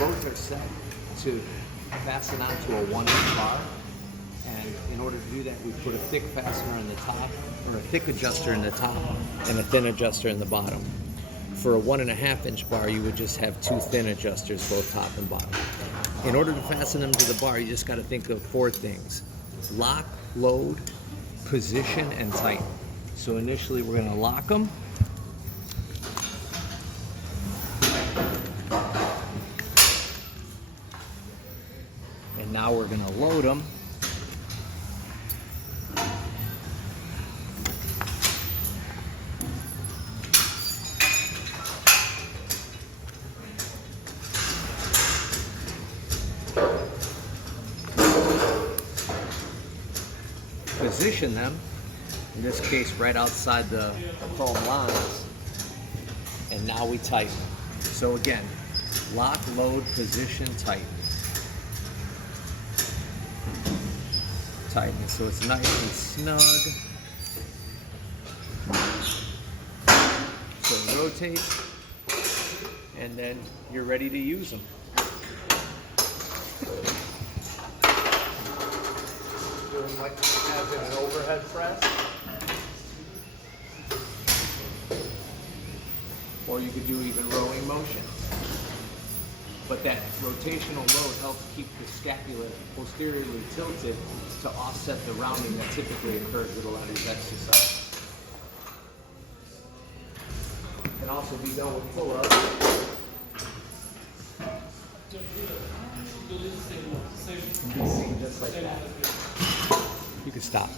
loads are set to fasten onto a 1-inch bar, and in order to do that, we put a thick fastener in the top, or a thick adjuster in the top, and a thin adjuster in the bottom. For a 1.5-inch bar, you would just have 2 thin adjusters, both top and bottom. In order to fasten them to the bar, you just got to think of 4 things: lock, load, position, and tighten. So initially, we're going to lock them. And now we're going to load them. Position them, in this case right outside the foam lines, and now we tighten. So again, lock, load, position, tighten. Tighten it so it's nice and snug. So rotate, and then you're ready to use them. Doing like as in an overhead press, or you could do even rowing motion. But that rotational load helps keep the scapula posteriorly tilted to offset the rounding that typically occurs with a lot of these exercises. It can also be done with pull-ups. Just like that. You can stop.